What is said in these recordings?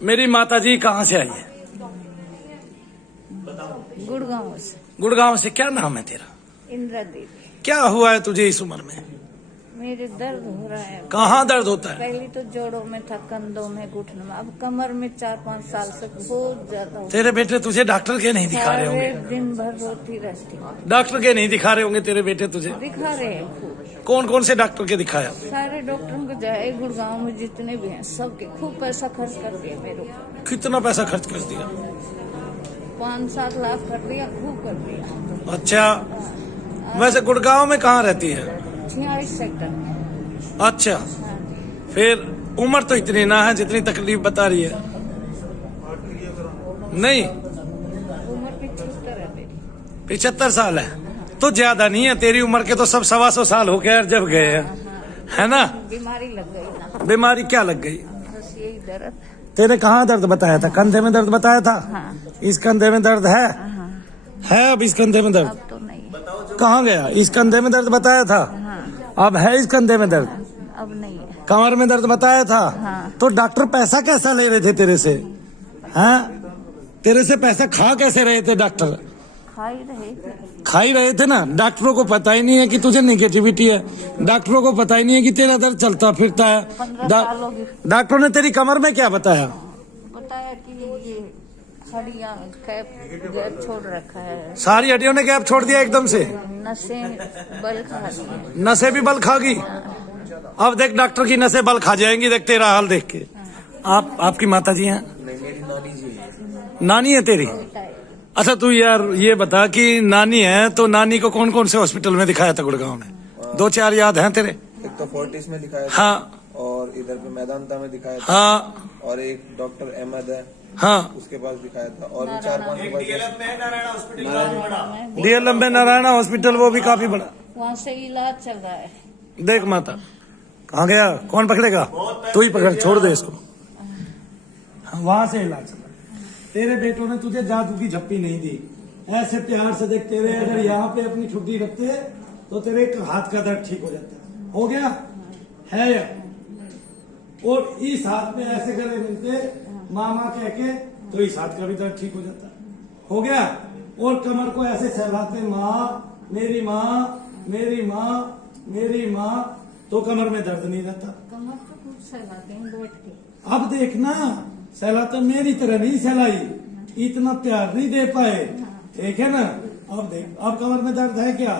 मेरी माताजी कहाँ से आई है? गुड़गांव से। गुड़गांव से। क्या नाम है तेरा? इंदिरा देवी। क्या हुआ है तुझे इस उम्र में? मेरे दर्द हो रहा है। कहाँ दर्द होता है? पहले तो जोड़ों में था, कंधों में, घुटनों में, अब कमर में 4-5 साल से बहुत ज्यादा। तेरे बेटे तुझे डॉक्टर के नहीं दिखा रहे होंगे? दिन भर रोती रहती। डॉक्टर के नहीं दिखा रहे होंगे तेरे बेटे तुझे? दिखा रहे हैं। कौन कौन से डॉक्टर के दिखाया? सारे डॉक्टरों को जाए, गुड़गांव में जितने भी हैं सबके खूब पैसा खर्च कर दिया मेरे ऊपर। कितना पैसा खर्च कर दिया? 5-7 लाख कर दिया, खूब कर दिया। अच्छा, वैसे गुड़गांव में कहाँ रहती है? 46 सेक्टर में। अच्छा, फिर उम्र तो इतनी ना है जितनी तकलीफ बता रही है। नहीं, उम्र 75 है मेरी। 75 साल है तो ज्यादा नहीं है। तेरी उम्र के तो सब 125 साल हो गए जब गए हैं, है ना? बीमारी लग गई ना। बीमारी क्या लग गई? बस यही दर्द। तेरे कहाँ दर्द बताया था? कंधे में दर्द बताया था? हाँ। इस कंधे में दर्द है? हाँ। है अब इस कंधे में दर्द? अब तो नहीं है। कहाँ गया? इस कंधे में दर्द बताया था? हाँ। अब है इस कंधे में दर्द? अब नहीं है। कमर में दर्द बताया था? हाँ। तो डॉक्टर पैसा कैसा ले रहे थे तेरे से? हैं? तेरे से पैसा खा कैसे रहे थे डॉक्टर? खा ही रहे थे। खा ही रहे थे ना। डॉक्टरों को पता ही नहीं है कि तुझे निगेटिविटी है। डॉक्टरों को पता ही नहीं है कि तेरा दर्द चलता फिरता है। 15 साल हो गए। डॉक्टरों ने तेरी कमर में क्या बताया? बताया कि ये हड्डियां गैप छोड़ रखा है। सारी हड्डियों ने गैप छोड़ दिया एकदम से? नसें बल खा दी हैं। नसें भी बल खा गई? अब देख डॉक्टर की नसें बल खा जाएंगी, देख तेरा हाल देख के। आपकी माता जी हैं? नानी है तेरी? अच्छा, तू यार ये बता कि नानी है तो नानी को कौन कौन से हॉस्पिटल में दिखाया था गुड़गांव में? 2-4 याद हैं तेरे? एक तो फोर्टिस में दिखाया था। हाँ। और इधर पे मैदानता में दिखाया था। हाँ। और एक डॉक्टर अहमद है। हाँ। उसके पास दिखाया था। और 4-5 डीएलएम में नारायणा हॉस्पिटल, वो भी काफी बड़ा। वहाँ से इलाज चल रहा है। देख माता, कहाँ गया? कौन पकड़ेगा? तू ही पकड़, छोड़ दे इसको। वहां से इलाज चल रहा है। तेरे बेटों ने तुझे जादू की झप्पी नहीं दी। ऐसे प्यार से देख, तेरे अगर यहाँ पे अपनी छुट्टी रखते तो तेरे हाथ का दर्द ठीक हो जाता। हो गया है या? और इस हाथ में ऐसे गले मिलते मामा कह के तो इस हाथ का भी दर्द ठीक हो जाता। हो गया। और कमर को ऐसे सहलाते, माँ मेरी माँ, मेरी माँ, मेरी माँ, तो कमर में दर्द नहीं रहता। कमर तो खूब सहलाते हैं बैठ के। अब देखना, सहला तो मेरी तरह नहीं सहलाई, इतना प्यार नहीं दे पाए, ठीक है ना? अब देख, अब कमर में दर्द है क्या?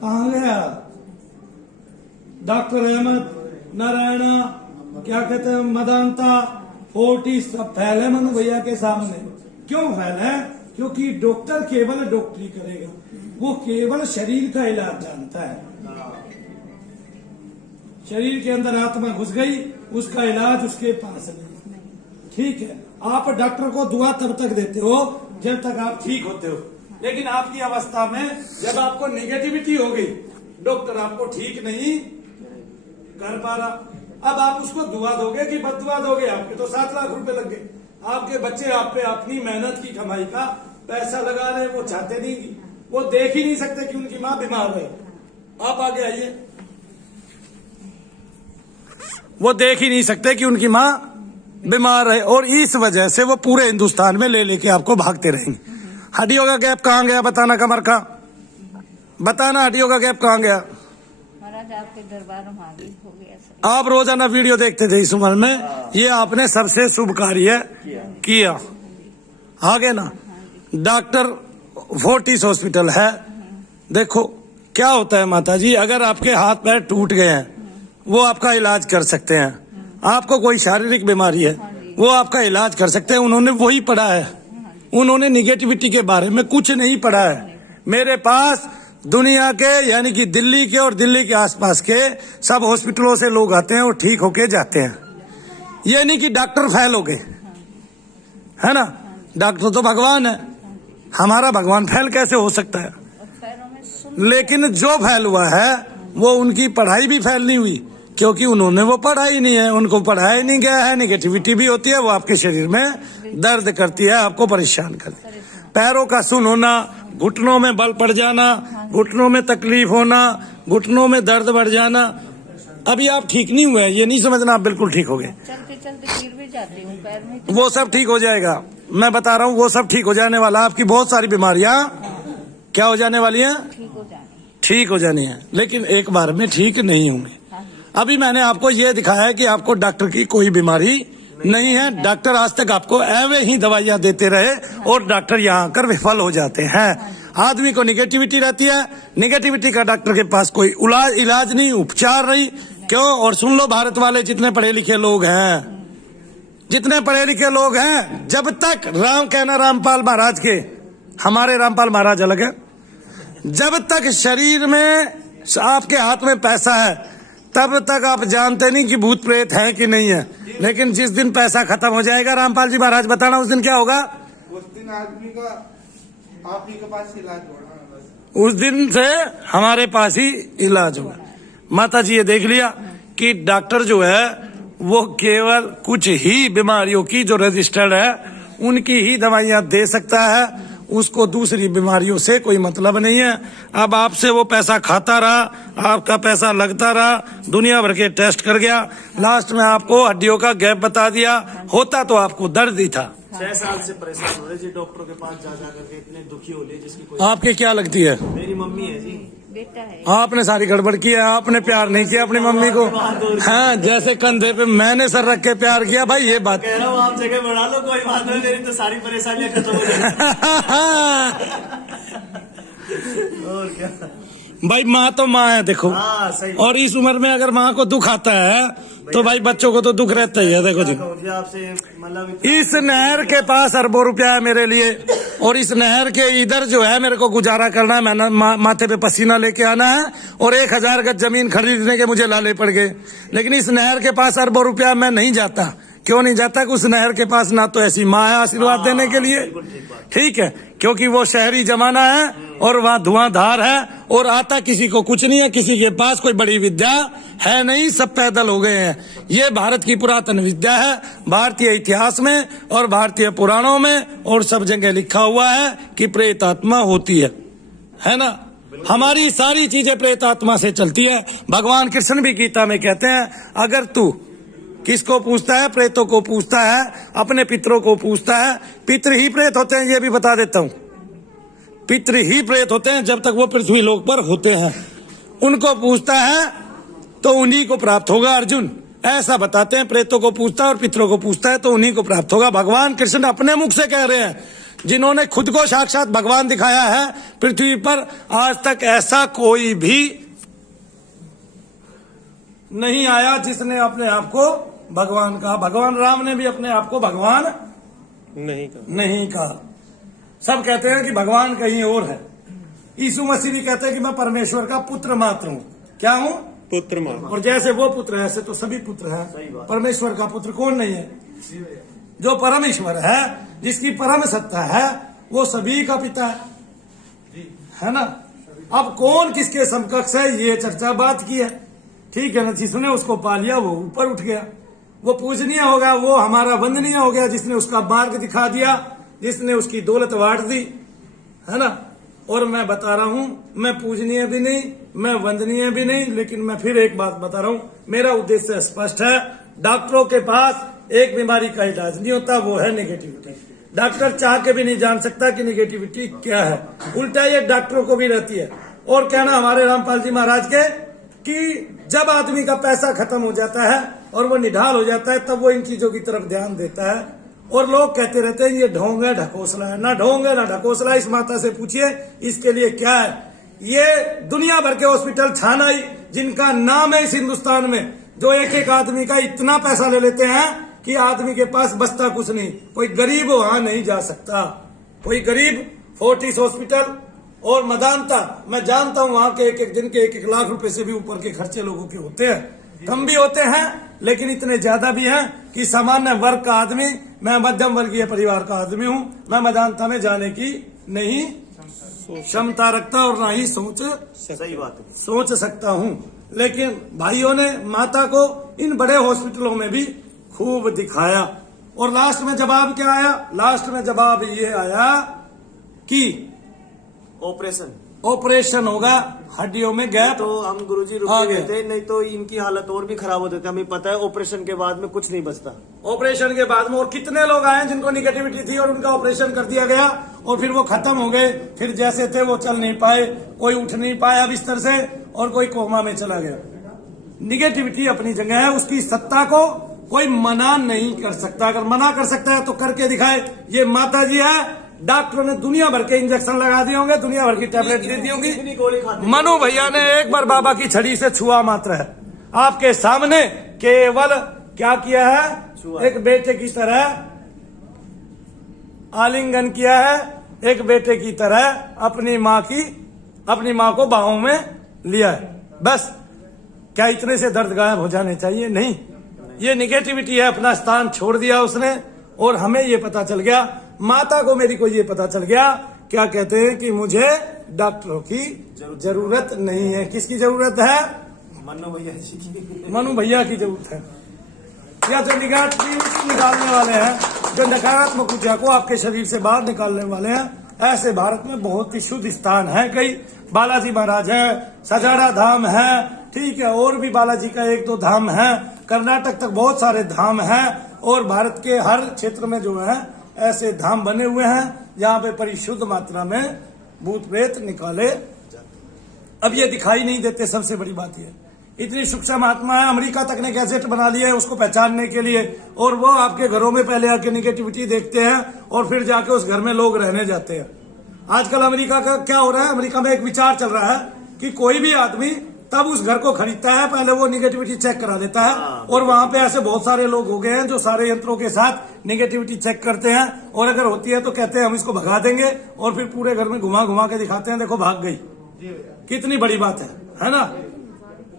कहाँ गया? डॉक्टर अहमद, नारायणा, क्या कहते हैं, मदानता, फोर्टिस, सब फैल है मनु भैया के सामने। क्यों फैल है? क्योंकि डॉक्टर केवल डॉक्टरी करेगा, वो केवल शरीर का इलाज जानता है। शरीर के अंदर आत्मा घुस गई, उसका इलाज उसके पास नहीं। ठीक है, आप डॉक्टर को दुआ तब तक देते हो जब तक आप ठीक होते हो, लेकिन आपकी अवस्था में जब आपको निगेटिविटी हो गई, डॉक्टर आपको ठीक नहीं कर पा रहा, अब आप उसको दुआ दोगे कि बददुआ दोगे? आपके तो 7 लाख रुपए लग गए। आपके बच्चे आप पे अपनी मेहनत की कमाई का पैसा लगा रहे, वो चाहते नहीं, वो देख ही नहीं सकते कि उनकी माँ बीमार है। आप आगे आइए। वो देख ही नहीं सकते कि उनकी माँ बीमार है, और इस वजह से वो पूरे हिंदुस्तान में ले लेके आपको भागते रहेंगे। हड्डियों का गैप कहाँ गया? बताना कमर का, बताना हड्डियों का गैप कहाँ गया? महाराज आपके दरबार में हाजिर हो गया सर। आप रोजाना वीडियो देखते थे इस उम्र में, ये आपने सबसे शुभ कार्य किया। आगे ना, डॉक्टर फोर्टिस हॉस्पिटल है। देखो क्या होता है माता जी, अगर आपके हाथ पैर टूट गए हैं वो आपका इलाज कर सकते हैं। आपको कोई शारीरिक बीमारी है वो आपका इलाज कर सकते हैं। उन्होंने वही पढ़ा है, उन्होंने निगेटिविटी के बारे में कुछ नहीं पढ़ा है। मेरे पास दुनिया के यानी कि दिल्ली के और दिल्ली के आसपास के सब हॉस्पिटलों से लोग आते हैं और ठीक होके जाते हैं। ये नहीं कि डॉक्टर फेल हो गए, है ना? डॉक्टर तो भगवान है, हमारा भगवान फेल कैसे हो सकता है? लेकिन जो फेल हुआ है वो उनकी पढ़ाई भी फेल नहीं हुई, क्योंकि उन्होंने वो पढ़ा ही नहीं है, उनको पढ़ाया ही नहीं गया है। निगेटिविटी भी होती है, वो आपके शरीर में दर्द करती है, आपको परेशान करती है। पैरों का सुन होना, घुटनों में बल पड़ जाना, घुटनों में तकलीफ होना, घुटनों में दर्द बढ़ जाना, अभी आप ठीक नहीं हुए, ये नहीं समझना आप बिल्कुल ठीक हो गए। चलते चलते गिर भी जाती हूँ पैर में, तो वो सब ठीक हो जाएगा, मैं बता रहा हूँ, वो सब ठीक हो जाने वाला। आपकी बहुत सारी बीमारियां क्या हो जाने वाली हैं? ठीक हो जानी। ठीक हो जानी है, लेकिन एक बार में ठीक नहीं होंगे। हाँ जी। अभी मैंने आपको ये दिखाया है कि आपको डॉक्टर की कोई बीमारी नहीं है। डॉक्टर आज तक आपको एवे ही दवाइयां देते रहे और डॉक्टर यहाँ आकर विफल हो जाते हैं। आदमी को निगेटिविटी रहती है, निगेटिविटी का डॉक्टर के पास कोई इलाज नहीं, उपचार नहीं। क्यों? और सुन लो, भारत वाले जितने पढ़े लिखे लोग हैं, जितने पढ़े लिखे लोग हैं, जब तक रामपाल महाराज के, हमारे रामपाल महाराज अलग है, जब तक शरीर में आपके हाथ में पैसा है तब तक आप जानते नहीं कि भूत प्रेत है कि नहीं है। लेकिन जिस दिन पैसा खत्म हो जाएगा, रामपाल जी महाराज बताना उस दिन क्या होगा? उस दिन आदमी का आप ही के पास इलाज होगा, उस दिन से हमारे पास ही इलाज होगा। माता जी ये देख लिया कि डॉक्टर जो है वो केवल कुछ ही बीमारियों की जो रजिस्टर्ड है उनकी ही दवाइयां दे सकता है, उसको दूसरी बीमारियों से कोई मतलब नहीं है। अब आपसे वो पैसा खाता रहा, आपका पैसा लगता रहा, दुनिया भर के टेस्ट कर गया, लास्ट में आपको हड्डियों का गैप बता दिया, होता तो आपको दर्द ही था। 6 साल से परेशान हो रहे जी, डॉक्टर के पास जा करके इतने दुखी हो रहे जिसकी कोई। आपके क्या लगती है? मेरी मम्मी है जी। बेटा है। आपने सारी गड़बड़ की है, आपने प्यार नहीं किया अपनी मम्मी को। हाँ, जैसे कंधे पे मैंने सर रख के प्यार किया भाई, ये बात कह रहा हूँ आप जगह बढ़ा लो, कोई बात नहीं, मेरी तो सारी परेशानियां खत्म हो जाएंगी। और क्या भाई, माँ तो माँ है देखो। हाँ, सही। और इस उम्र में अगर माँ को दुख आता है तो भाई बच्चों को तो दुख रहता ही है। देखो जी, आपसे मतलब इस नहर के पास अरबों रुपया है मेरे लिए, और इस नहर के इधर जो है मेरे को गुजारा करना है, मैंने माथे पे पसीना लेके आना है, और 1000 गज जमीन खरीदने के मुझे लाले पड़ गए। लेकिन इस नहर के पास अरबों रुपया मैं नहीं जाता। क्यों नहीं जाता? कि उस नहर के पास ना तो ऐसी माँ है आशीर्वाद देने के लिए, ठीक है, क्योंकि वो शहरी जमाना है और वहाँ धुआंधार है, और आता किसी को कुछ नहीं है, किसी के पास कोई बड़ी विद्या है नहीं, सब पैदल हो गए हैं। ये भारत की पुरातन विद्या है, भारतीय इतिहास में और भारतीय पुराणों में और सब जगह लिखा हुआ है कि प्रेत आत्मा होती है ना। हमारी सारी चीजें प्रेत आत्मा से चलती है। भगवान कृष्ण भी गीता में कहते हैं, अगर तू किसको पूछता है? प्रेतों को पूछता है, अपने पितरों को पूछता है। पितर ही प्रेत होते हैं, ये भी बता देता हूं, पितर ही प्रेत होते हैं जब तक वो पृथ्वी लोक पर होते हैं। उनको पूछता है तो उन्हीं को प्राप्त होगा अर्जुन, ऐसा बताते हैं। प्रेतों को पूछता है और पितरों को पूछता है तो उन्हीं को प्राप्त होगा। भगवान कृष्ण अपने मुख से कह रहे हैं, जिन्होंने खुद को साक्षात भगवान दिखाया है पृथ्वी पर, आज तक ऐसा कोई भी नहीं आया जिसने अपने आप को भगवान कहा। भगवान राम ने भी अपने आप को भगवान नहीं कहा। सब कहते हैं कि भगवान कहीं और है। यीशु मसीह भी कहते हैं कि मैं परमेश्वर का पुत्र मात्र हूँ। क्या हूँ? पुत्र मात्र। और जैसे वो पुत्र है ऐसे तो सभी पुत्र हैं। परमेश्वर का पुत्र कौन नहीं है? जो परमेश्वर है, जिसकी परम सत्ता है, वो सभी का पिता है ना। अब कौन किसके समकक्ष है, ये चर्चा बात की है, ठीक है ना। जिसने उसको पा लिया वो ऊपर उठ गया, वो पूजनीय होगा, वो हमारा वंदनीय हो गया। जिसने उसका मार्ग दिखा दिया, जिसने उसकी दौलत बांट दी, है ना। और मैं बता रहा हूं, मैं पूजनीय भी नहीं, मैं वंदनीय भी नहीं, लेकिन मैं फिर एक बात बता रहा हूं, मेरा उद्देश्य स्पष्ट है। डॉक्टरों के पास एक बीमारी का इलाज नहीं होता, वो है नेगेटिविटी। डॉक्टर चाह के भी नहीं जान सकता कि नेगेटिविटी क्या है। उल्टा ये डॉक्टरों को भी रहती है। और कहना हमारे रामपाल जी महाराज के कि जब आदमी का पैसा खत्म हो जाता है और वो निढाल हो जाता है, तब वो इन चीजों की तरफ ध्यान देता है। और लोग कहते रहते हैं ये ढोंग है, ढकोसला है। ना ढोंग है ना ढकोसला। इस माता से पूछिए इसके लिए क्या है। ये दुनिया भर के हॉस्पिटल छानाई जिनका नाम है इस हिंदुस्तान में, जो एक एक आदमी का इतना पैसा ले लेते हैं कि आदमी के पास बचता कुछ नहीं। कोई गरीब वहां नहीं जा सकता। कोई गरीब फोर्टिस हॉस्पिटल और मदानता, मैं जानता हूं वहां के एक एक दिन के 1-1 लाख रुपए से भी ऊपर के खर्चे लोगों के होते हैं। कम भी होते हैं लेकिन इतने ज्यादा भी हैं कि सामान्य वर्ग का आदमी, मैं मध्यम वर्गीय परिवार का आदमी हूं, मैं मदानता में जाने की नहीं क्षमता रखता और ना ही सही बात है, सोच सकता हूं। लेकिन भाइयों ने माता को इन बड़े हॉस्पिटलों में भी खूब दिखाया। और लास्ट में जवाब क्या आया? लास्ट में जवाब ये आया कि ऑपरेशन ऑपरेशन होगा, हड्डियों में गैप। तो हम गुरुजी रुके आगे। रहते, नहीं तो इनकी हालत और भी खराब हो जाती है। हमें पता है ऑपरेशन के बाद में कुछ नहीं बचता। ऑपरेशन के बाद में और कितने लोग आए जिनको निगेटिविटी थी और उनका ऑपरेशन कर दिया गया और फिर वो खत्म हो गए, फिर जैसे थे वो चल नहीं पाए, कोई उठ नहीं पाया बिस्तर से और कोई कोमा में चला गया। निगेटिविटी अपनी जगह है, उसकी सत्ता को कोई मना नहीं कर सकता। अगर मना कर सकता है तो करके दिखाए। ये माता जी है, डॉक्टरों ने दुनिया भर के इंजेक्शन लगा दिए होंगे, दुनिया भर की टैबलेट दे दी होंगी। इतनी गोली खाते मनु भैया ने एक बार बाबा की छड़ी से छुआ मात्र है, आपके सामने केवल क्या किया है, छुआ। एक बेटे की तरह आलिंगन किया है, एक बेटे की तरह अपनी माँ को बाहों में लिया है, बस। क्या इतने से दर्द गायब हो जाने चाहिए? नहीं, ये निगेटिविटी है, अपना स्थान छोड़ दिया उसने। और हमें ये पता चल गया, माता को मेरी को ये पता चल गया, क्या कहते हैं कि मुझे डॉक्टरों की जरूरत नहीं है। किसकी जरूरत है? मनु भैया जी की। मनु भैया की जरूरत है। या जो निगेटिविटी निकालने वाले हैं, जो नकारात्मक ऊर्जा को आपके शरीर से बाहर निकालने वाले हैं, ऐसे भारत में बहुत ही शुद्ध स्थान है। कई बालाजी महाराज है, सजाड़ा धाम है, ठीक है, और भी बालाजी का 1-2 धाम है, कर्नाटक तक बहुत सारे धाम हैं और भारत के हर क्षेत्र में जो है ऐसे धाम बने हुए हैं जहाँ पे परिशुद्ध मात्रा में भूत प्रेत निकाले। अब ये दिखाई नहीं देते, सबसे बड़ी बात ये। इतनी सूक्ष्म आत्मा है, अमेरिका तक ने गैजेट बना लिया है उसको पहचानने के लिए, और वो आपके घरों में पहले आके निगेटिविटी देखते हैं और फिर जाके उस घर में लोग रहने जाते हैं। आजकल अमेरिका का क्या हो रहा है, अमेरिका में एक विचार चल रहा है कि कोई भी आदमी तब उस घर को खरीदता है, पहले वो निगेटिविटी चेक करा देता है। और वहां पे ऐसे बहुत सारे लोग हो गए हैं जो सारे यंत्रों के साथ निगेटिविटी चेक करते हैं, और अगर होती है तो कहते हैं हम इसको भगा देंगे, और फिर पूरे घर में घुमा घुमा के दिखाते हैं, देखो भाग गई। कितनी बड़ी बात है ना।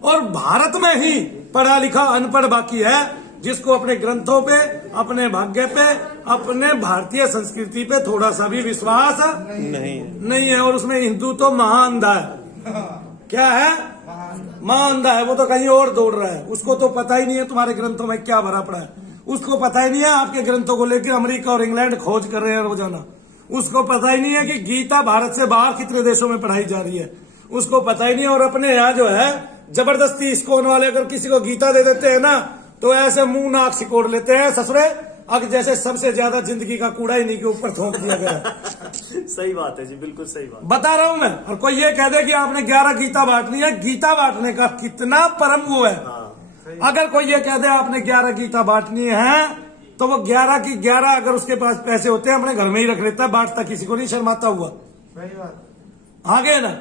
और भारत में ही पढ़ा लिखा अनपढ़ बाकी है, जिसको अपने ग्रंथों पे, अपने भाग्य पे, अपने भारतीय संस्कृति पे थोड़ा सा भी विश्वास नहीं है। और उसमें हिंदू तो महाअंधा है। क्या है? महाअंधा है, वो तो कहीं और दौड़ रहा है। उसको तो पता ही नहीं है तुम्हारे ग्रंथों में क्या भरा पड़ा है। उसको पता ही नहीं है आपके ग्रंथों को लेकर अमेरिका और इंग्लैंड खोज कर रहे हैं रोजाना। उसको पता ही नहीं है कि गीता भारत से बाहर कितने देशों में पढ़ाई जा रही है। उसको पता ही नहीं है। और अपने यहाँ जो है जबरदस्ती इस्कॉन वाले अगर किसी को गीता दे देते हैं ना, तो ऐसे मुंह नाक सिकोड़ लेते हैं ससुरे, अब जैसे सबसे ज्यादा जिंदगी का कूड़ा इन्हीं के ऊपर थोप दिया गया। सही बात है जी, बिल्कुल सही बात बता रहा हूं मैं। और कोई ये कह दे कि आपने 11 गीता बांटनी है, गीता बांटने का कितना परम वो है। अगर कोई ये कह दे आपने 11 गीता बांटनी है, तो वो 11 की 11 अगर उसके पास पैसे होते हैं अपने घर में ही रख लेता है, बांटता किसी को नहीं, शर्माता हुआ। सही बात। आगे ना,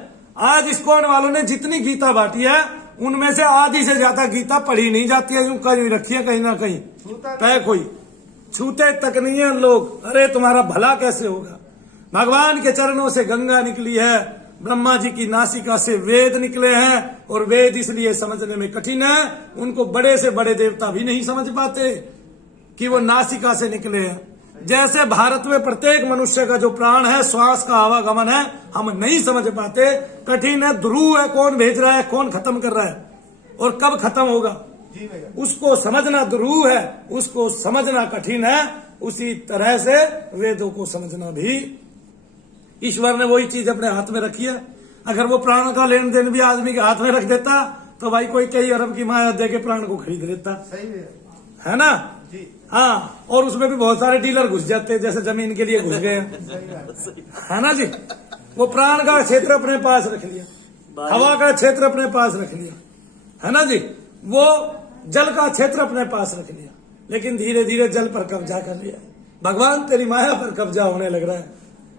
आज इस्कॉन वालों ने जितनी गीता बांटी है उनमें से आधी से ज्यादा गीता पढ़ी नहीं जाती है, यूं कहीं रखी है कहीं ना कहीं, तय कोई छूते तक नहीं है लोग। अरे तुम्हारा भला कैसे होगा? भगवान के चरणों से गंगा निकली है, ब्रह्मा जी की नासिका से वेद निकले हैं, और वेद इसलिए समझने में कठिन है, उनको बड़े से बड़े देवता भी नहीं समझ पाते कि वो नासिका से निकले हैं। जैसे भारत में प्रत्येक मनुष्य का जो प्राण है, श्वास का आवागमन है, हम नहीं समझ पाते, कठिन है, ध्रुव है, कौन भेज रहा है, कौन खत्म कर रहा है और कब खत्म होगा, उसको समझना ध्रुव है, उसको समझना कठिन है। उसी तरह से वेदों को समझना भी, ईश्वर ने वही चीज अपने हाथ में रखी है। अगर वो प्राण का लेन देन भी आदमी के हाथ में रख देता तो भाई कोई कई अरब की माया दे के प्राण को खरीद लेता, है ना जी। हाँ, और उसमें भी बहुत सारे डीलर घुस जाते हैं, जैसे जमीन के लिए घुस गए, है ना जी। वो प्राण का क्षेत्र अपने पास रख लिया, हवा का क्षेत्र अपने पास रख लिया, है ना जी। वो जल का क्षेत्र अपने पास रख लिया, लेकिन धीरे धीरे जल पर कब्जा कर लिया। भगवान तेरी माया पर कब्जा होने लग रहा है।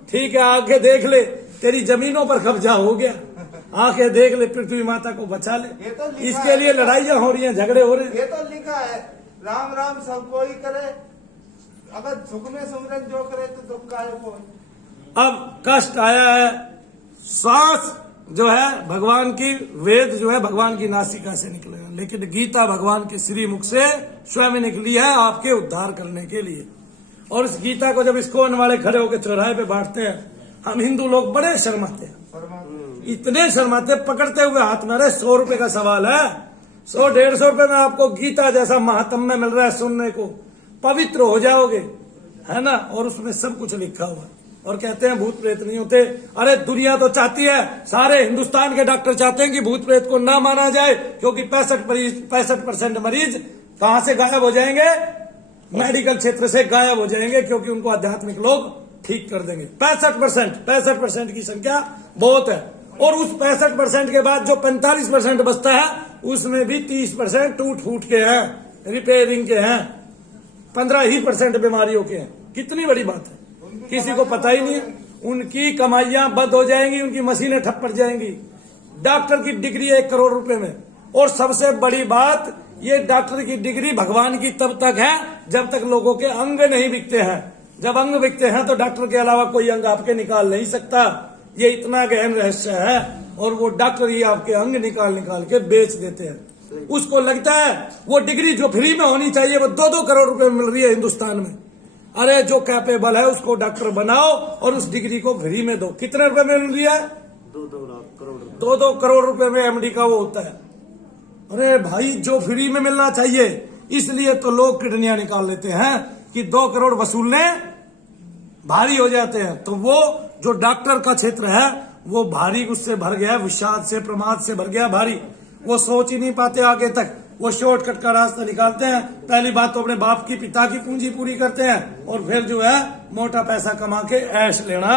ठीक है, आगे देख ले, तेरी जमीनों पर कब्जा हो गया, आके देख ले, पृथ्वी माता को बचा ले। तो इसके लिए लड़ाइयां हो रही हैं, झगड़े हो रहे हैं। ये तो लिखा है, राम राम सब कोई करे, अगर सुख में सुमरन जो करे तो दुख का कोई। अब कष्ट आया है, श्वास जो है भगवान की, वेद जो है भगवान की नासिका से निकले हैं, लेकिन गीता भगवान के श्रीमुख से स्वयं निकली है आपके उद्धार करने के लिए। और इस गीता को जब इस्कॉन वाले खड़े होकर चौराहे पे बांटते हैं, हम हिंदू लोग बड़े शर्माते हैं, इतने शर्माते, पकड़ते हुए हाथ में। अरे 100 रुपए का सवाल है, 100-150 रुपए में आपको गीता जैसा महात्म्य मिल रहा है सुनने को, पवित्र हो जाओगे, है ना। और उसमें सब कुछ लिखा हुआ है। और कहते हैं भूत प्रेत नहीं होते। अरे दुनिया तो चाहती है, सारे हिंदुस्तान के डॉक्टर चाहते हैं कि भूत प्रेत को ना माना जाए, क्योंकि 65% मरीज कहां से गायब हो जाएंगे? मेडिकल क्षेत्र से गायब हो जाएंगे, क्योंकि उनको आध्यात्मिक लोग ठीक कर देंगे। 65% की संख्या बहुत है। और उस 65% के बाद जो 45% बचता है, उसमें भी 30% टूट फूट के हैं, रिपेयरिंग के हैं, 15% बीमारियों के हैं। कितनी बड़ी बात है, किसी को पता ही नहीं है। उनकी कमाइयां बंद हो जाएंगी, उनकी मशीनें ठप पड़ जाएंगी। डॉक्टर की डिग्री 1 करोड़ रुपए में। और सबसे बड़ी बात, ये डॉक्टर की डिग्री भगवान की तब तक है जब तक लोगों के अंग नहीं बिकते हैं। जब अंग बिकते हैं तो डॉक्टर के अलावा कोई अंग आपके निकाल नहीं सकता। ये इतना गहन रहस्य है। और वो डॉक्टर ही आपके अंग निकाल के बेच देते हैं। उसको लगता है वो डिग्री जो फ्री में होनी चाहिए वो 2-2 करोड़ रुपए में मिल रही है हिंदुस्तान में। अरे जो कैपेबल है उसको डॉक्टर बनाओ और उस डिग्री को फ्री में दो। कितने रुपए में मिल रही है? 2-2 करोड़ रुपए में एमडी का वो होता है। अरे भाई, जो फ्री में मिलना चाहिए, इसलिए तो लोग किडनियां निकाल लेते हैं कि 2 करोड़ वसूलने भारी हो जाते हैं। तो वो जो डॉक्टर का क्षेत्र है वो भारी उससे भर गया, विषाद से, प्रमाद से भर गया भारी। वो सोच ही नहीं पाते आगे तक, वो शॉर्टकट का रास्ता निकालते हैं। पहली बात तो अपने बाप की, पिता की पूंजी पूरी करते हैं, और फिर जो है मोटा पैसा कमा के ऐश लेना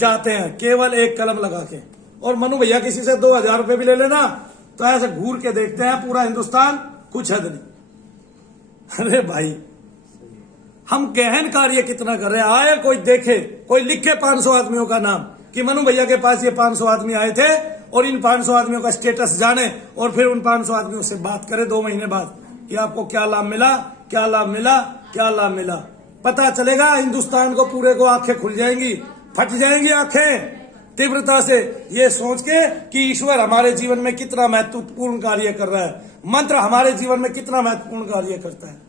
चाहते हैं, केवल एक कलम लगा के। और मनु भैया किसी से 2000 रुपए भी ले लेना तो ऐसे घूर के देखते हैं पूरा हिंदुस्तान, कुछ हद नहीं। अरे भाई, हम गहन कार्य कितना कर रहे हैं। आए कोई देखे, कोई लिखे 500 आदमियों का नाम कि मनु भैया के पास ये 500 आदमी आए थे, और इन 500 आदमियों का स्टेटस जाने, और फिर उन 500 आदमियों से बात करे 2 महीने बाद कि आपको क्या लाभ मिला, क्या लाभ मिला, क्या लाभ मिला। पता चलेगा हिंदुस्तान को पूरे को आंखें खुल जाएंगी, फट जाएंगी आंखें तीव्रता से, ये सोच के कि ईश्वर हमारे जीवन में कितना महत्वपूर्ण कार्य कर रहा है, मंत्र हमारे जीवन में कितना महत्वपूर्ण कार्य करता है।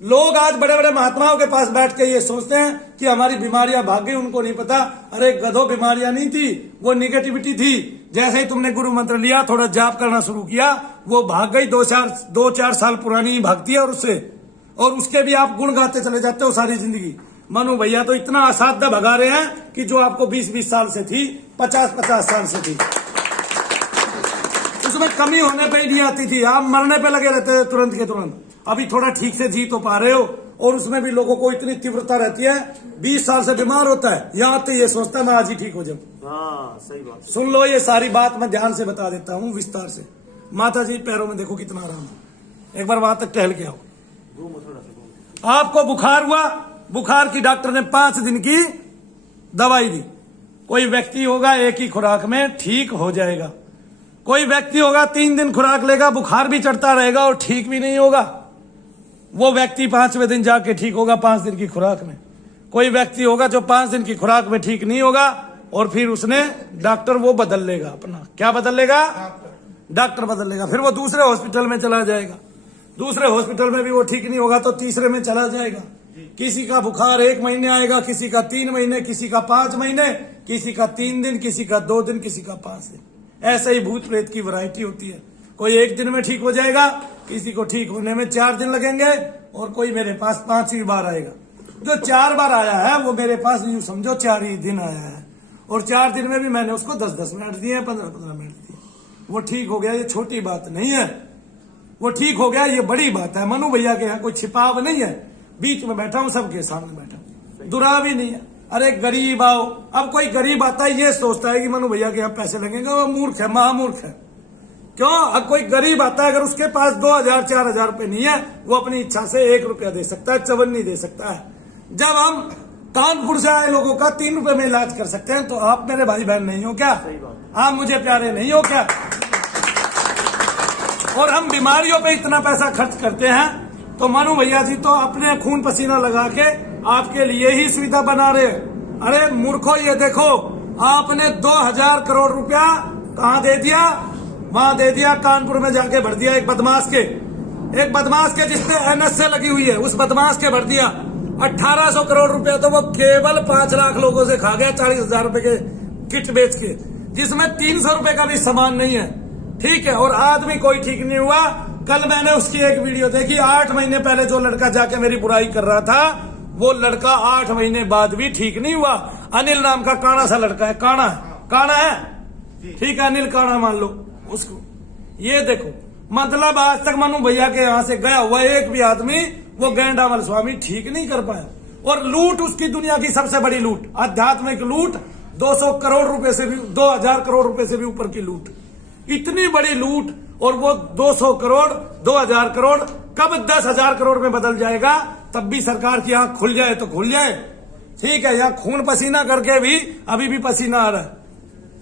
लोग आज बड़े बड़े महात्माओं के पास बैठ के ये सोचते हैं कि हमारी बीमारियां भाग गई, उनको नहीं पता। अरे गधों, बीमारियां नहीं थी, वो निगेटिविटी थी। जैसे ही तुमने गुरु मंत्र लिया, थोड़ा जाप करना शुरू किया, वो भाग गई। 2-4 साल पुरानी ही भागती है, और उसके भी आप गुण गाते चले जाते हो सारी जिंदगी। मनु भैया तो इतना असाध्य भगा रहे हैं कि जो आपको 20-20 साल से थी, 50-50 साल से थी, उसमें कमी होने पे ही नहीं आती थी। आप मरने पे लगे रहते थे तुरंत के तुरंत। अभी थोड़ा ठीक से जी तो पा रहे हो, और उसमें भी लोगों को इतनी तीव्रता रहती है। 20 साल से बीमार होता है, यहाँ तो ये सोचता है मैं आज ही ठीक हो जाऊं। सही बात। सुन लो, ये सारी बात मैं ध्यान से बता देता हूँ विस्तार से। माता जी पैरों में देखो कितना आराम है, एक बार वहां तक टहल के आओ। आपको बुखार हुआ, बुखार की डॉक्टर ने 5 दिन की दवाई दी। कोई व्यक्ति होगा 1 ही खुराक में ठीक हो जाएगा, कोई व्यक्ति होगा 3 दिन खुराक लेगा, बुखार भी चढ़ता रहेगा और ठीक भी नहीं होगा। वो व्यक्ति 5वें दिन जाके ठीक होगा 5 दिन की खुराक में। कोई व्यक्ति होगा जो 5 दिन की खुराक में ठीक नहीं होगा, और फिर उसने डॉक्टर वो बदल लेगा अपना। क्या बदल लेगा? डॉक्टर बदल लेगा। फिर वो दूसरे हॉस्पिटल में चला जाएगा, दूसरे हॉस्पिटल में भी वो ठीक नहीं होगा तो तीसरे में चला जाएगा। किसी का बुखार 1 महीने आएगा, किसी का 3 महीने, किसी का 5 महीने, किसी का 3 दिन, किसी का 2 दिन, किसी का 5 दिन। ऐसे ही भूत प्रेत की वैरायटी होती है। कोई 1 दिन में ठीक हो जाएगा, किसी को ठीक होने में 4 दिन लगेंगे, और कोई मेरे पास 5वीं बार आएगा। जो 4 बार आया है वो मेरे पास यूं समझो 4 ही दिन आया है, और 4 दिन में भी मैंने उसको 10-10 मिनट दिए, 15-15 मिनट दिए। वो ठीक हो गया, ये छोटी बात नहीं है। वो ठीक हो गया, ये बड़ी बात है। मनु भैया के यहाँ कोई छिपाव नहीं है, बीच में बैठा हूं, सबके सामने बैठा हूं, दुरा भी नहीं है। अरे गरीब आओ, अब कोई गरीब आता है ये सोचता है कि मनु भैया के यहाँ पैसे लगेंगे, वो मूर्ख है, महामूर्ख है। क्यों? अब कोई गरीब आता है, अगर उसके पास 2000-4000 रुपए नहीं है, वो अपनी इच्छा से 1 रुपया दे सकता है, 54 नहीं दे सकता है। जब हम कानपुर से आए लोगों का 3 रुपए में इलाज कर सकते हैं, तो आप मेरे भाई बहन नहीं हो क्या? आप मुझे प्यारे नहीं हो क्या? और हम बीमारियों पे इतना पैसा खर्च करते हैं, तो मनु भैया जी तो अपने खून पसीना लगा के आपके लिए ही सुविधा बना रहे। अरे मूर्खो, ये देखो, आपने 2000 करोड़ रुपया कहाँ दे दिया? वहां दे दिया, कानपुर में जाके भर दिया एक बदमाश के जिसने NS से लगी हुई है, उस बदमाश के भर दिया। 1800 करोड़ रुपया तो वो केवल 5 लाख लोगों से खा गया 40,000 रुपए के किट बेच के, जिसमें 300 रुपए का भी सामान नहीं है। ठीक है, और आदमी कोई ठीक नहीं हुआ। कल मैंने उसकी एक वीडियो देखी, 8 महीने पहले जो लड़का जाके मेरी बुराई कर रहा था, वो लड़का 8 महीने बाद भी ठीक नहीं हुआ। अनिल नाम का काणा सा लड़का है, काणा है, ठीक है, अनिल काणा मान लो उसको। ये देखो, मतलब आज तक मनु भैया के यहाँ से गया हुआ एक भी आदमी वो गैंडामल स्वामी ठीक नहीं कर पाया। और लूट उसकी दुनिया की सबसे बड़ी लूट, आध्यात्मिक लूट, 200 करोड़ रुपए से भी, 2000 करोड़ रुपए से भी ऊपर की लूट, इतनी बड़ी लूट। और वो 200 करोड़ 2000 करोड़ कब 10,000 करोड़ में बदल जाएगा, तब भी सरकार की आंख खुल जाए तो खुल जाए, ठीक है। यहाँ खून पसीना करके भी अभी भी पसीना आ रहा है,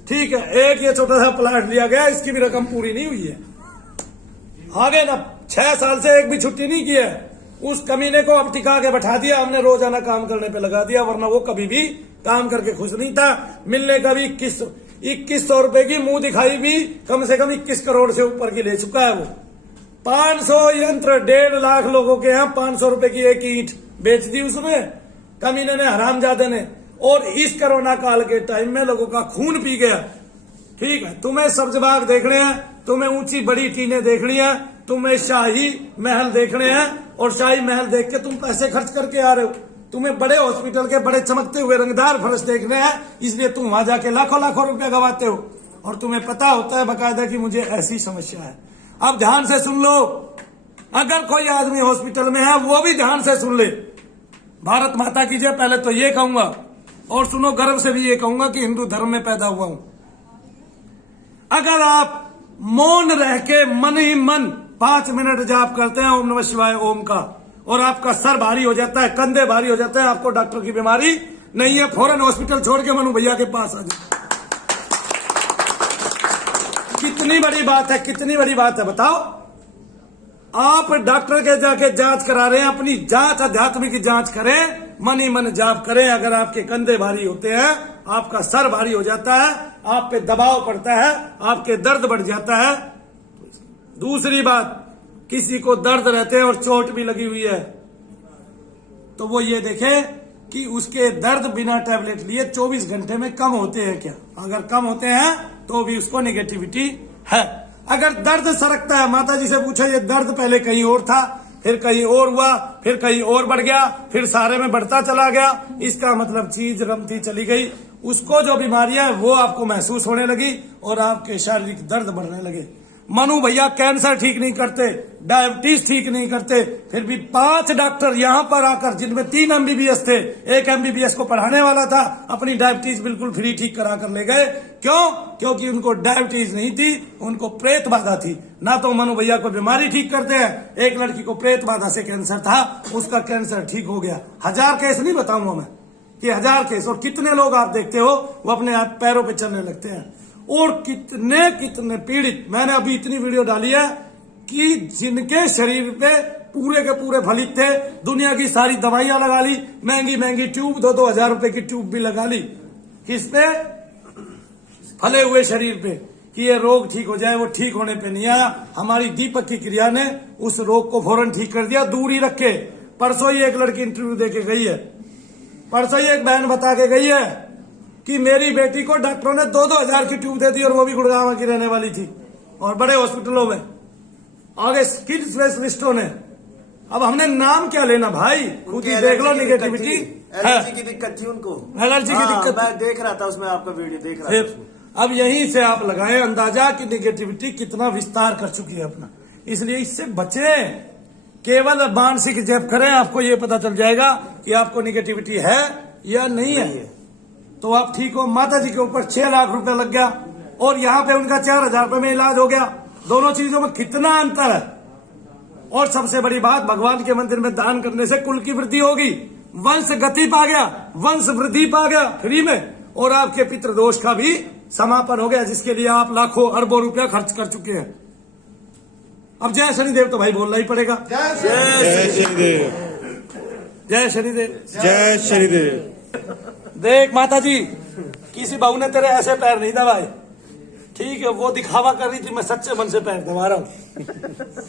ठीक है। एक ये छोटा सा प्लाट लिया गया, इसकी भी रकम पूरी नहीं हुई है, आगे ना 6 साल से एक भी छुट्टी नहीं की है। उस कमीने को अब टिका के बैठा दिया हमने, रोजाना काम करने पे लगा दिया, वरना वो कभी भी काम करके खुश नहीं था। मिलने का भी 2100 रुपए की मुंह दिखाई भी कम से कम 21 करोड़ से ऊपर की ले चुका है वो। 500 यंत्र 1.5 लाख लोगों के यहाँ 500 रुपए की एक ईंट बेच दी उसने, कमीने ने, हरामजादे ने। और इस कोरोना काल के टाइम में लोगों का खून पी गया, ठीक है। तुम्हें सब्ज बाग देखने हैं, तुम्हें ऊंची बड़ी टीने देखनी है, तुम्हें शाही महल देखने हैं, और शाही महल देख के तुम पैसे खर्च करके आ रहे हो। तुम्हें बड़े हॉस्पिटल के बड़े चमकते हुए रंगदार फर्श देखने हैं, इसलिए तुम वहां जाके लाखों लाखों रुपया गवाते हो। और तुम्हें पता होता है बकायदा कि मुझे ऐसी समस्या है। अब ध्यान से सुन लो, अगर कोई आदमी हॉस्पिटल में है वो भी ध्यान से सुन ले। भारत माता की जय। पहले तो ये कहूंगा, और सुनो, गर्व से भी ये कहूंगा कि हिंदू धर्म में पैदा हुआ हूं। अगर आप मौन रह के मन ही मन 5 मिनट जाप करते हैं ओम नमः शिवाय ओम का, और आपका सर भारी हो जाता है, कंधे भारी हो जाते हैं, आपको डॉक्टर की बीमारी नहीं है, फौरन हॉस्पिटल छोड़ के मनु भैया के पास आ जाए। कितनी बड़ी बात है, कितनी बड़ी बात है, बताओ। आप डॉक्टर के जाके जांच करा रहे हैं, अपनी जांच, आध्यात्मिक जांच करें, मन ही मन जाप करें। अगर आपके कंधे भारी होते हैं, आपका सर भारी हो जाता है, आप पे दबाव पड़ता है, आपके दर्द बढ़ जाता है। दूसरी बात, किसी को दर्द रहते हैं और चोट भी लगी हुई है, तो वो ये देखे कि उसके दर्द बिना टैबलेट लिए 24 घंटे में कम होते हैं क्या। अगर कम होते हैं तो भी उसको नेगेटिविटी है। अगर दर्द सरकता है, माता जी से पूछो, ये दर्द पहले कहीं और था, फिर कहीं और हुआ, फिर कहीं और बढ़ गया, फिर सारे में बढ़ता चला गया, इसका मतलब चीज रमती चली गई। उसको जो बीमारियां है वो आपको महसूस होने लगी और आपके शारीरिक दर्द बढ़ने लगे। मनु भैया कैंसर ठीक नहीं करते, डायबिटीज ठीक नहीं करते, फिर भी 5 डॉक्टर यहाँ पर आकर, जिनमें 3 MBBS थे, एक MBBS को पढ़ाने वाला था, अपनी डायबिटीज बिल्कुल फ्री ठीक करा कर ले गए। क्यों? क्योंकि उनको डायबिटीज नहीं थी, उनको प्रेत बाधा थी। ना तो मनु भैया को बीमारी ठीक करते हैं, एक लड़की को प्रेत बाधा से कैंसर था, उसका कैंसर ठीक हो गया। 1000 केस नहीं बताऊंगा मैं कि 1000 केस। और कितने लोग आप देखते हो वो अपने आप पैरों पे चलने लगते हैं, और कितने कितने पीड़ित। मैंने अभी इतनी वीडियो डाली है कि जिनके शरीर पे पूरे के पूरे फलित थे, दुनिया की सारी दवाइयां लगा ली, महंगी महंगी ट्यूब, 2-2 हजार रुपए की ट्यूब भी लगा ली, किस पे? फले हुए शरीर पे, कि ये रोग ठीक हो जाए। वो ठीक होने पे नहीं आया। हमारी दीपक की क्रिया ने उस रोग को फौरन ठीक कर दिया, दूरी रखे। परसों ही एक लड़की इंटरव्यू दे के गई है, परसों ही एक बहन बता के गई है कि मेरी बेटी को डॉक्टरों ने 2-2 हजार की ट्यूब दे दी, और वो भी गुड़गांव की रहने वाली थी, और बड़े हॉस्पिटलों में, आगे स्किन स्पेशलिस्टों ने। अब हमने नाम क्या लेना भाई, खुद ही देख लो। निगेटिविटी, एलर्जी की दिक्कत थी उनको, एलर्जी की दिक्कत। मैं देख रहा था उसमें, आपका वीडियो देख रहा था। अब यहीं से आप लगाएं अंदाजा कि निगेटिविटी कितना विस्तार कर चुकी है अपना। इसलिए इससे बचें, केवल मानसिक जप करें, आपको ये पता चल जाएगा कि आपको निगेटिविटी है या नहीं है। तो आप ठीक हो। माता जी के ऊपर 6 लाख रुपए लग गया, और यहाँ पे उनका 4000 रुपए में इलाज हो गया। दोनों चीजों में कितना अंतर है। और सबसे बड़ी बात, भगवान के मंदिर में दान करने से कुल की वृद्धि होगी, वंश गति पा गया, वंश वृद्धि पा गया फ्री में, और आपके पितृदोष का भी समापन हो गया, जिसके लिए आप लाखों अरबों रुपया खर्च कर चुके हैं। अब जय शनिदेव तो भाई बोलना ही पड़ेगा। जय शनिदेव, जय शनिदेव, जय शनिदेव। देख माता जी, किसी बहू ने तेरे ऐसे पैर नहीं दबाए, ठीक है। वो दिखावा कर रही थी, मैं सच्चे मन से पैर दबा रहा हूँ।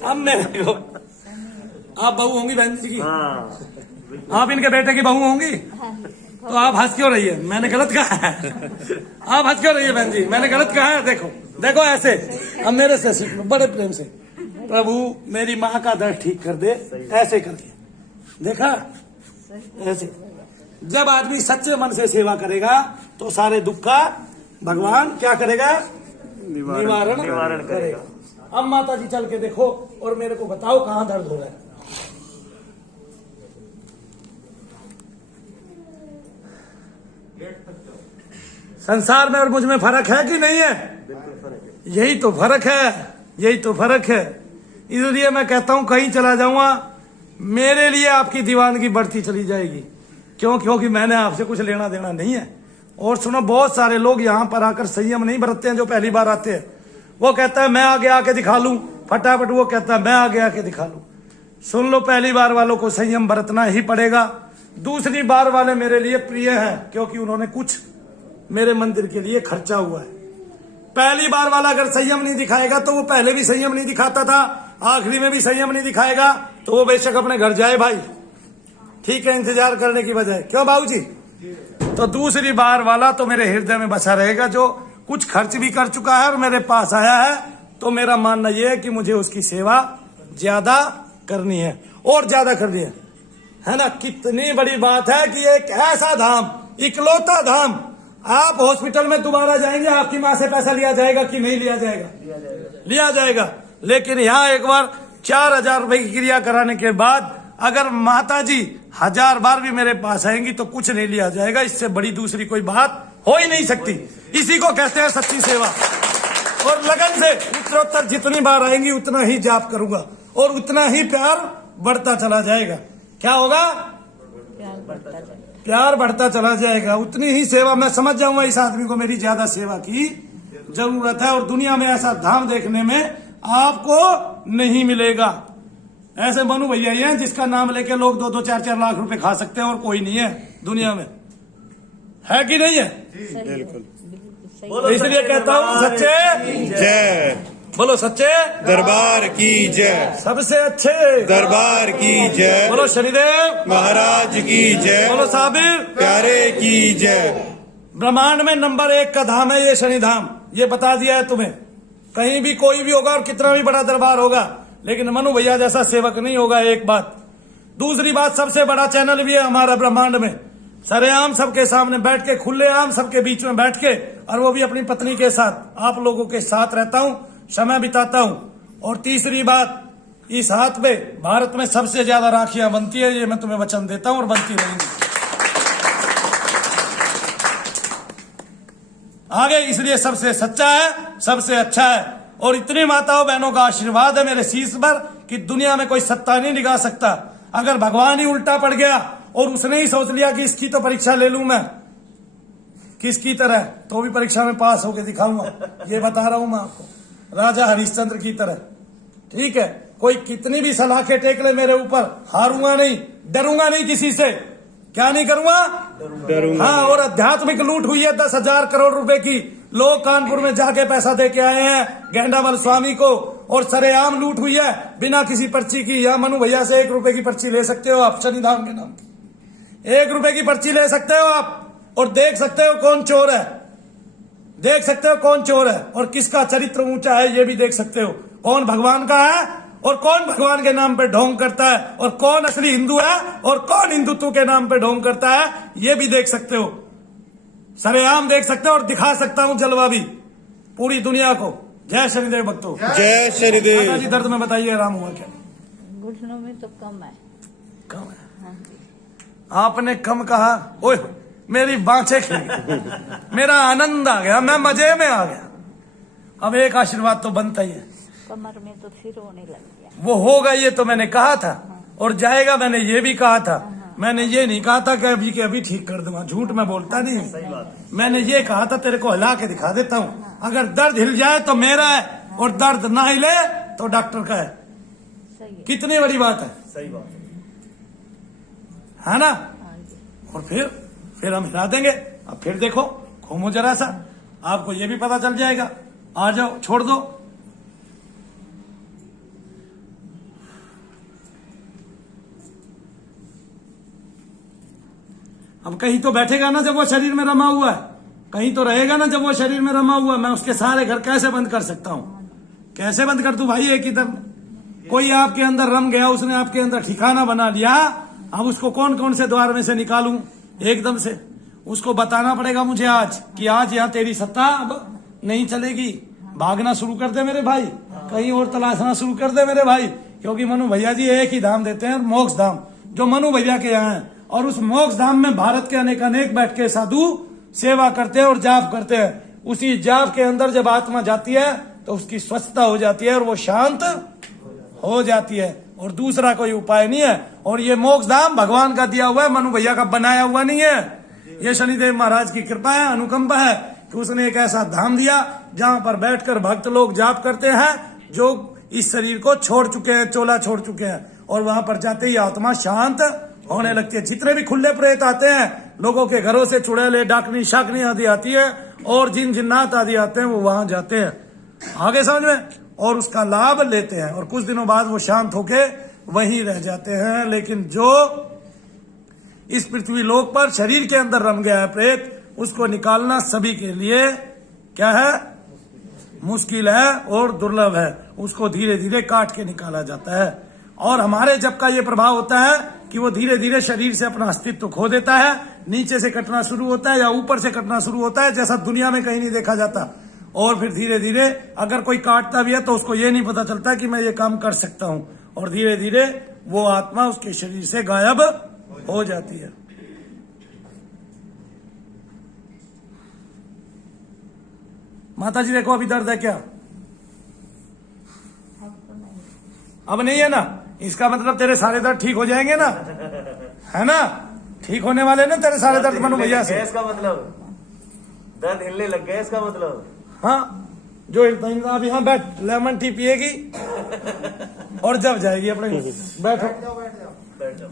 अब मेरे को, आप बहू होंगी बहन जी की, आप इनके बेटे की बहू होंगी, तो आप हंस क्यों रही है? मैंने गलत कहा है? आप हंस क्यों रही है बहन जी? मैंने गलत कहा है? देखो देखो ऐसे, अब मेरे से सीख लो बड़े प्रेम से। प्रभु मेरी माँ का दर्द ठीक कर दे, ऐसे करके देखा। ऐसे जब आदमी सच्चे मन से सेवा करेगा तो सारे दुख का भगवान क्या करेगा, निवारण करेगा। अब माता जी चल के देखो और मेरे को बताओ कहाँ दर्द हो रहा है। संसार में और मुझ में फर्क है कि नहीं है? यही तो फर्क है, यही तो फर्क है। इसलिए मैं कहता हूं कहीं चला जाऊंगा मेरे लिए आपकी दीवानगी बढ़ती चली जाएगी। क्यों? क्योंकि मैंने आपसे कुछ लेना देना नहीं है। और सुनो, बहुत सारे लोग यहाँ पर आकर संयम नहीं बरतते हैं। जो पहली बार आते हैं वो कहता है मैं आगे आके दिखा लूं, फटाफट वो कहता है मैं आगे आके दिखा लूं। सुन लो, पहली बार वालों को संयम बरतना ही पड़ेगा। दूसरी बार वाले मेरे लिए प्रिय हैं क्योंकि उन्होंने कुछ मेरे मंदिर के लिए खर्चा हुआ है। पहली बार वाला अगर संयम नहीं दिखाएगा तो वो पहले भी संयम नहीं दिखाता था, आखिरी में भी संयम नहीं दिखाएगा, तो वो बेशक अपने घर जाए भाई, ठीक है, इंतजार करने की बजाय। क्यों बाबूजी? तो दूसरी बार वाला तो मेरे हृदय में बसा रहेगा, जो कुछ खर्च भी कर चुका है और मेरे पास आया है। तो मेरा मानना यह है कि मुझे उसकी सेवा ज्यादा करनी है और ज्यादा करनी है ना। कितनी बड़ी बात है कि एक ऐसा धाम, इकलौता धाम, आप हॉस्पिटल में दोबारा जाएंगे, आपकी माँ से पैसा लिया जाएगा कि नहीं लिया जाएगा? लिया जाएगा। लेकिन यहाँ एक बार 4,000 रुपए की क्रिया कराने के बाद अगर माता जी 1000 बार भी मेरे पास आएंगी तो कुछ नहीं लिया जाएगा। इससे बड़ी दूसरी कोई बात हो ही नहीं सकती। इसी को कहते हैं सच्ची सेवा। और लगन से उत्तरोत्तर जितनी बार आएंगी उतना ही जाप करूंगा और उतना ही प्यार बढ़ता चला जाएगा। क्या होगा? प्यार बढ़ता चला जाएगा। उतनी ही सेवा मैं समझ जाऊंगा इस आदमी को मेरी ज्यादा सेवा की जरूरत है। और दुनिया में ऐसा धाम देखने में आपको नहीं मिलेगा। ऐसे मनु भैया ही हैं जिसका नाम लेके लोग 2-2, 4-4 लाख रुपए खा सकते हैं और कोई नहीं है दुनिया में, है कि नहीं है? बिल्कुल। तो इसलिए कहता हूँ सच्चे जय बोलो, सच्चे दरबार की जय, सबसे अच्छे दरबार की जय, बोलो शनिदेव महाराज की जय, बोलो साबिर प्यारे की जय। ब्रह्मांड में नंबर 1 का धाम है ये शनि धाम। ये बता दिया है तुम्हें। कहीं भी कोई भी होगा और कितना भी बड़ा दरबार होगा, लेकिन मनु भैया जैसा सेवक नहीं होगा, एक बात। दूसरी बात, सबसे बड़ा चैनल भी है हमारा ब्रह्मांड में। सरेआम सबके सामने बैठ के, खुलेआम सबके बीच में बैठ के, और वो भी अपनी पत्नी के साथ, आप लोगों के साथ रहता हूं, समय बिताता हूं। और तीसरी बात, इस हाथ पे भारत में सबसे ज्यादा राखियां बनती है, ये मैं तुम्हें वचन देता हूं और बनती रहेंगी आगे। इसलिए सबसे सच्चा है, सबसे अच्छा है। और इतनी माताओं बहनों का आशीर्वाद है मेरे शीश पर कि दुनिया में कोई सत्ता नहीं दिखा सकता। अगर भगवान ही उल्टा पड़ गया और उसने ही सोच लिया कि इसकी तो परीक्षा ले लूं मैं किसकी तरह, तो भी परीक्षा में पास होके दिखाऊंगा। ये बता रहा हूं मैं आपको, राजा हरिश्चंद्र की तरह। ठीक है, कोई कितनी भी सलाखें टेक ले मेरे ऊपर, हारूंगा नहीं, डरूंगा नहीं किसी से। क्या नहीं करूंगा? डरूंगा। हाँ, और आध्यात्मिक लूट हुई है 10,000 करोड़ रुपए की। लोग कानपुर में जाके पैसा दे के आए हैं गेंडामल स्वामी को, और सरेआम लूट हुई है बिना किसी पर्ची की। या मनु भैया से 1 रुपए की पर्ची ले सकते हो आप, शनिधाम के नाम की 1 रुपए की पर्ची ले सकते हो आप, और देख सकते हो कौन चोर है, देख सकते हो कौन चोर है और किसका चरित्र ऊंचा है, ये भी देख सकते हो। कौन भगवान का है और कौन भगवान के नाम पे ढोंग करता है, और कौन असली हिंदू है और कौन हिंदुत्व के नाम पे ढोंग करता है, ये भी देख सकते हो। सरेआम देख सकते हो और दिखा सकता हूं जलवा भी पूरी दुनिया को। जय शनिदेव भक्तों, जय शनिदेव। माता जी दर्द में बताइए आराम हुआ क्या? घुटनों में तो कम है। कम है? आपने कम कहा, ओए मेरी बाँछें खिल गई, मेरा आनंद आ गया, मैं मजे में आ गया। अब एक आशीर्वाद तो बनता ही है, कमर में तो फिर होने लग गया। वो होगा ये तो मैंने कहा था, और जाएगा मैंने ये भी कहा था। मैंने ये नहीं कहा था कि अभी के अभी ठीक कर दूंगा, झूठ मैं बोलता नहीं। मैंने ये कहा था तेरे को हिला के दिखा देता हूँ, अगर दर्द हिल जाए तो मेरा है, और दर्द ना हिले तो डॉक्टर का है। सही है। कितनी बड़ी बात है, सही बात है ना? हाँ जी। और फिर हम हिला देंगे। अब फिर देखो, घूमो जरा सा, आपको ये भी पता चल जाएगा। आ जाओ, छोड़ दो। अब कहीं तो बैठेगा ना जब वो शरीर में रमा हुआ है, कहीं तो रहेगा ना जब वो शरीर में रमा हुआ है। मैं उसके सारे घर कैसे बंद कर सकता हूं? कैसे बंद कर दूं भाई? एक ही दम कोई आपके अंदर रम गया, उसने आपके अंदर ठिकाना बना लिया, अब उसको कौन कौन से द्वार में से निकालूं एकदम से? उसको बताना पड़ेगा मुझे आज कि आज यहाँ तेरी सत्ता अब नहीं चलेगी। भागना शुरू कर दे मेरे भाई, कहीं और तलाशना शुरू कर दे मेरे भाई, क्योंकि मनु भैया जी एक ही धाम देते हैं, मोक्ष धाम, जो मनु भैया के यहाँ है। और उस मोक्ष धाम में भारत के अनेक बैठ के साधु सेवा करते हैं और जाप करते हैं। उसी जाप के अंदर जब आत्मा जाती है तो उसकी स्वच्छता हो जाती है और वो शांत हो जाती है, और दूसरा कोई उपाय नहीं है। और ये मोक्ष धाम भगवान का दिया हुआ है, मनु भैया का बनाया हुआ नहीं है। ये शनिदेव महाराज की कृपा है, अनुकंपा है कि उसने एक ऐसा धाम दिया जहां पर बैठकर भक्त लोग जाप करते हैं, जो इस शरीर को छोड़ चुके हैं, चोला छोड़ चुके हैं, और वहां पर जाते ही आत्मा शांत होने लगती है। जितने भी खुले प्रेत आते हैं लोगों के घरों से, चुड़ैले, डाकनी, शाकनी आदि आती है, और जिन जिन्नात आदि आते हैं वो वहां जाते हैं, आगे समझ में, और उसका लाभ लेते हैं, और कुछ दिनों बाद वो शांत होके वहीं रह जाते हैं। लेकिन जो इस पृथ्वी लोक पर शरीर के अंदर रम गया है प्रेत, उसको निकालना सभी के लिए क्या है? मुश्किल है और दुर्लभ है। उसको धीरे धीरे काट के निकाला जाता है। और हमारे जप का ये प्रभाव होता है कि वो धीरे धीरे शरीर से अपना अस्तित्व खो देता है, नीचे से कटना शुरू होता है या ऊपर से कटना शुरू होता है, जैसा दुनिया में कहीं नहीं देखा जाता। और फिर धीरे धीरे अगर कोई काटता भी है तो उसको ये नहीं पता चलता कि मैं ये काम कर सकता हूं, और धीरे धीरे वो आत्मा उसके शरीर से गायब हो जाती है। माता जी देखो, अभी दर्द है क्या? अब नहीं है ना? इसका मतलब तेरे सारे दर्द ठीक हो जाएंगे ना, है ना? ठीक होने वाले ना तेरे सारे दर्द मनु भैया से। इसका मतलब दर्द हिलने लग गया, इसका मतलब। हाँ, जो हिलता हिलता अब यहाँ बैठ, लेमन टी पिएगी और जब जाएगी अपने। बैठो। बैठ जाओ।